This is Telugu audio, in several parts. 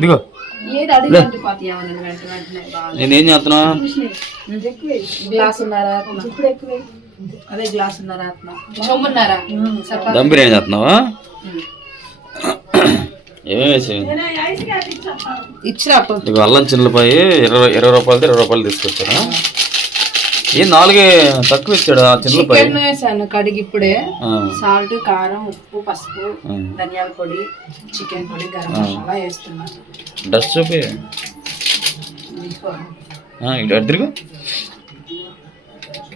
ఇదిగో. నేనేం చేస్తున్నా? దమ్ బిర్యానీ చేస్తున్నావా? ఇదిగో అల్లం చిన్నపాయి ఇరవై ఇరవై రూపాయలది ఇరవై రూపాయలు తీసుకొచ్చాను ఏ నాలుగే తక్కువ ఇచ్చాడు ఆ చిన్నపాయి చికెన్ వేసాను కడిగి ఇప్పుడే సాల్ట్ కారం ఉప్పు పసుపు. ధనియాల పొడి చికెన్ పొడి గరం మసాలా వేస్తున్నాను డస్ట్ చూపి. ఇటు అద్దరుగా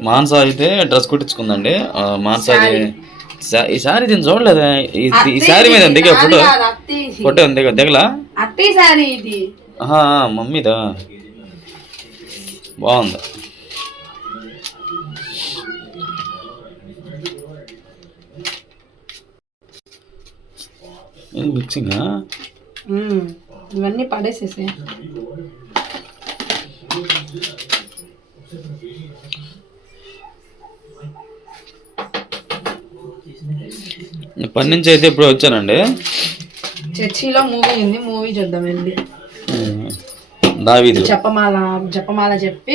మానస అయితే డ్రెస్ కుట్టించుకుందండి. ఆ, మానస అది సా- ఈ సారీ దీన్ని చూడలేదా? ఈ ఈ సారీ మీద దిగా ఫోటో. ఫోటో దిగ దిగలా. మమ్మీదా? బాగుంది. ఇది మిక్సింగా? ఇవన్నీ పడేసేసే పని నుంచి అయితే ఇప్పుడు వచ్చానండి. చర్చిలో మూవీ ఉంది మూవీ చూద్దాం వెళ్ళి. జపమాల జపమాల చెప్పి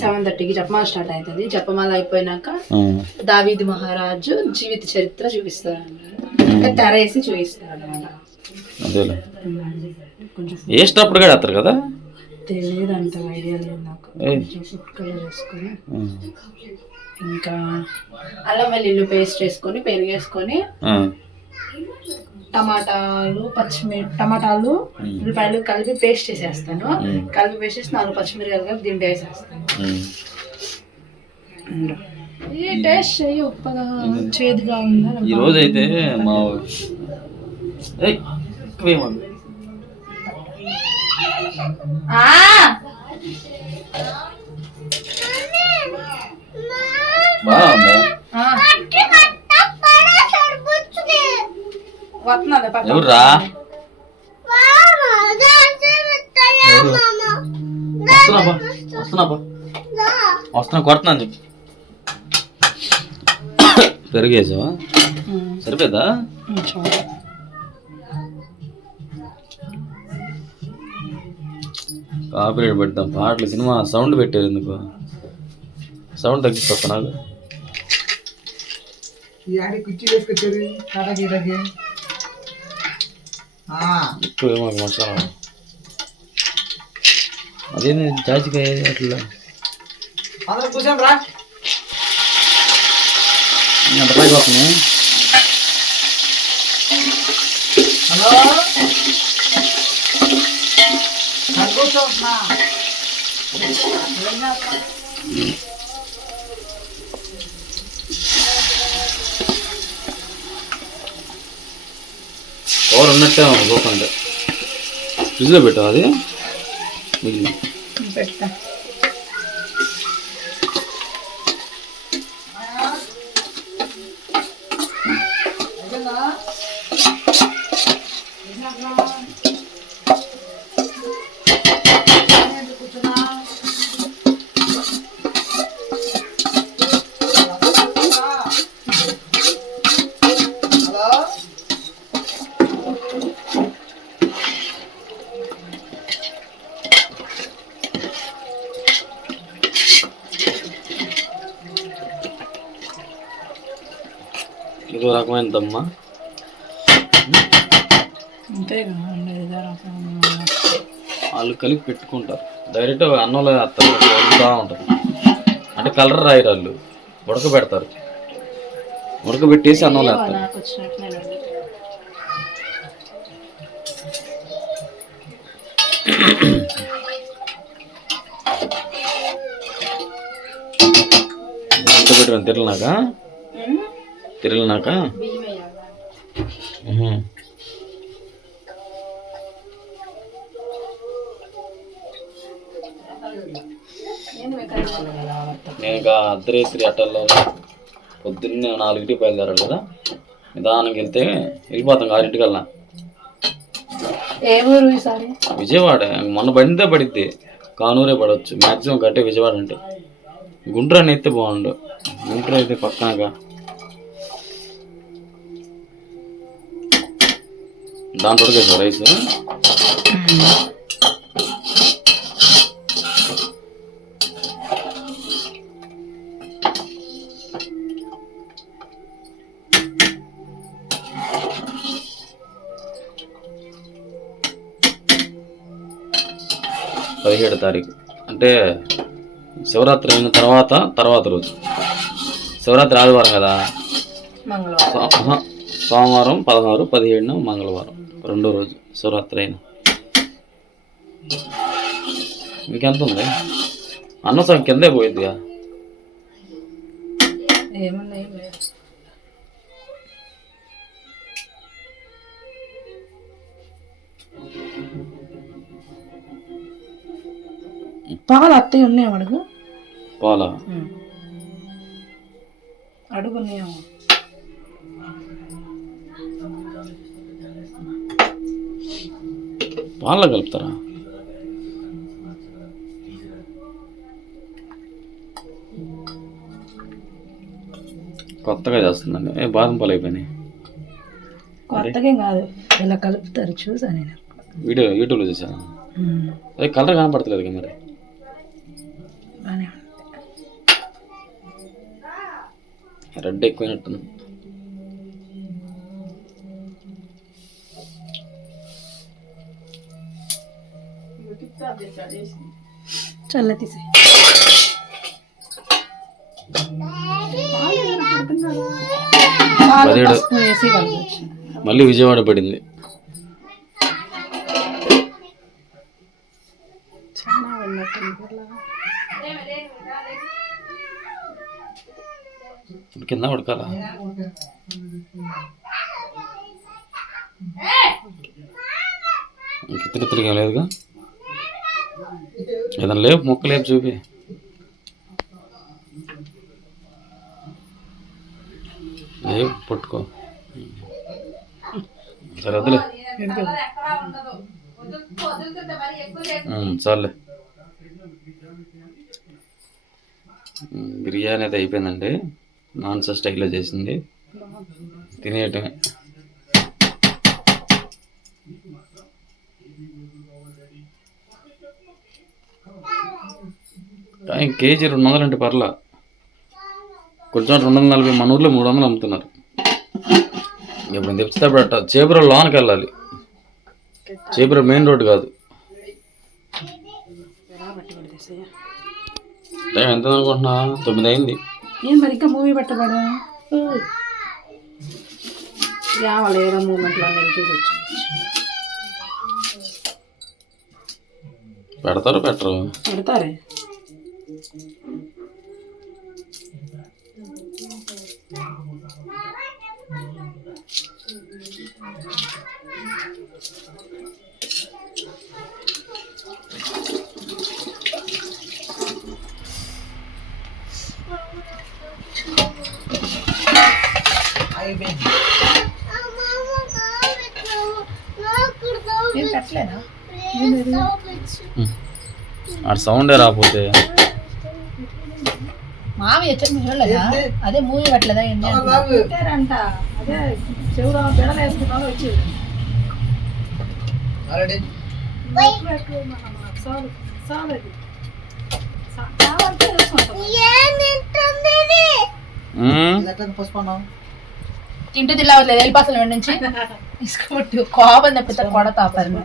సెవెన్ థర్టీకి జపమాల స్టార్ట్ అవుతుంది. జపమాల అయిపోయినాక దావీది మహారాజు జీవిత చరిత్ర చూపిస్తారు తెర వేసి చూపిస్తారు అనమాట అదేలే. స్టాప్ కూడా వేస్తారు కదా? తెలియదు అంత ఐడియా లేదు నాకు. ఫుడ్ కలర్ వేసుకొని. ఇంకా అల్లం వెల్లుల్లి పేస్ట్ వేసుకొని పెరుగు వేసుకొని ఆ, టమాటాలు పచ్చిమిర్చి టమాటాలు ఉల్లిపాయలు కలిపి పేస్ట్ చేసేస్తాను. కలిపి పేస్ట్ చేసి నాలుగు పచ్చిమిరకాయలు కలిపి దీంట్లో వేసేస్తాను ఈ టేస్ట్ చెయ్యి ఉప్పగా చేదుగా ఉందా? ఈ రోజు అయితే మా ఎక్కువేమో. ఎవర్రా? ఎవరు? వస్తున్నా వస్తున్నా కొడుతున్నాను చెప్పు. పెరిగేసావా సరిపోదా. కాపీరేట్ పెడతాం. పాటలు సినిమా సౌండ్ పెట్టారు ఎందుకు? సౌండ్ తగ్గిస్తా నాకు. ఎక్కువ ఏమో మసాలా అదేంది జాజికాయ అట్లా? అంత పైకి వస్తున్నాయి కూర ఉన్నట్టే పోకుండా ఫ్రిడ్జ్లో పెట్టావు అది మిగిలిన రకం. వాళ్ళు కలిపి పెట్టుకుంటారు. డైరెక్ట్ అన్నంలో వేస్తారు ఉంటారు. అంటే కలర్ రాయరు వాళ్ళు. ఉడకబెడతారు. ఉడకబెట్టేసి అన్నంలో వేస్తారు నాకు వచ్చినట్టు నేను వండుతా. ఉడకబెట్టుకుని తిరలినాక ఉమ్, తిరలినాక నేను ఇక అర్ధరాత్రి అట్టల్లో పొద్దున్నే నాలుగింటికి బయలుదేరాలి కదా. నిదానంగా వెళ్తే వెళ్ళిపోతాం ఆరింటికల్లా ఏ ఊరు ఈసారి? విజయవాడ. మొన్న పడిందే పడిద్ది. కానూరే పడవచ్చు మ్యాక్సిమం కట్టే విజయవాడ అంటే. గుంటూరు అని అయితే బాగుండు. గుంటూరు అయితే పక్కనగా దాంట్లో రైస్? పదిహేడు తారీఖు. అంటే శివరాత్రి అయిన తర్వాత తర్వాత రోజు. శివరాత్రి ఆదివారం కదా? సోమవారం పదహారు పదిహేడున మంగళవారం రెండో రోజు శివరాత్రి అయిన. ఇంకెంత ఉంది అన్న సగం కిందే పోయిద్దిగా. ఏమన్నా పాలు అత్తయ్య ఉన్నాయో అడుగు పాల? అడుగు ఉన్నాయేమో పాలలో కలుపుతారా? కొత్తగా చేస్తుందండి. ఏ బాదం పాలు అయిపోయినాయి. కొత్తగా ఏం కాదు. ఇలా కలుపుతారు చూసా నేను. వీడియో యూట్యూబ్లో చూసాను కలర్ కనపడతలేదు కదా మరి. రెడ్ ఎక్కువైనట్టుంది చల్ల తీసే మళ్ళీ విజయవాడ పడింది. కింద ఉడకాలా ఇంక తిరిగి లేదుగా? ఏదైనా లేపు మొక్క లేపు చూపి. లేపు పట్టుకో. సరే వదిలే. చాలే. బిర్యానీ అయితే అయిపోయిందండి. నాన్స్ స్టైల్లో చేసింది. తినేయటమే. కానీ కేజీ రెండు వందలు అంటే పర్లా. కొంచెం రెండు వందల నలభై మన ఊర్లో మూడు వందలు అమ్ముతున్నారు. ఇప్పుడు తెప్పితే పెట్ట చేపర లోనికి వెళ్ళాలి. చేపర మెయిన్ రోడ్ కాదు. టైం ఎంత అనుకుంటున్నా? తొమ్మిది అయింది. ఏం మరి ఇంకా మూవీ పెట్టబడా? రావాలి ఏదో మూమెంట్లో నేను చూసి వచ్చి పెడతారు పెట్టరు? పెడతారే. ఏం పెట్టలేదా? ఆ సౌండే రాకపోతే. మావి ఎచ్చని చూడలేదా? అదే మూవీ పెట్టలేదా? ఏంటి పెట్టారంట. అదే చెవులో బిడలు వేసుకున్నాను వచ్చి సాలు సాలు అది. కావాలంటే. తింటూ తిల్లవట్లేదు వెళ్ళిపోతాను వెంట నుంచి తీసుకుంటూ కోపం తప్పితే కొడతా పని.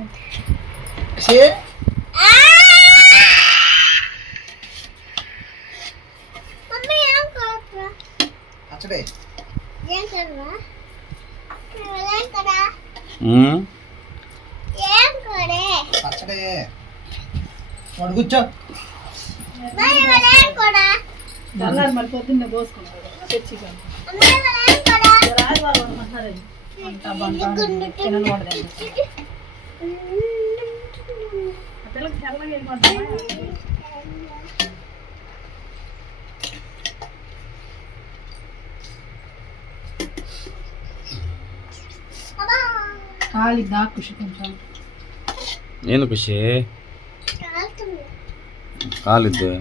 కూర్చో. మరి పొద్దున్నే పోసుకుంటారు ಅಂತ ಬಂತ ಖುಷಿ ಅಂತ ಏನು ಖುಷಿ? ಕಾಲಿದ್ದೆ.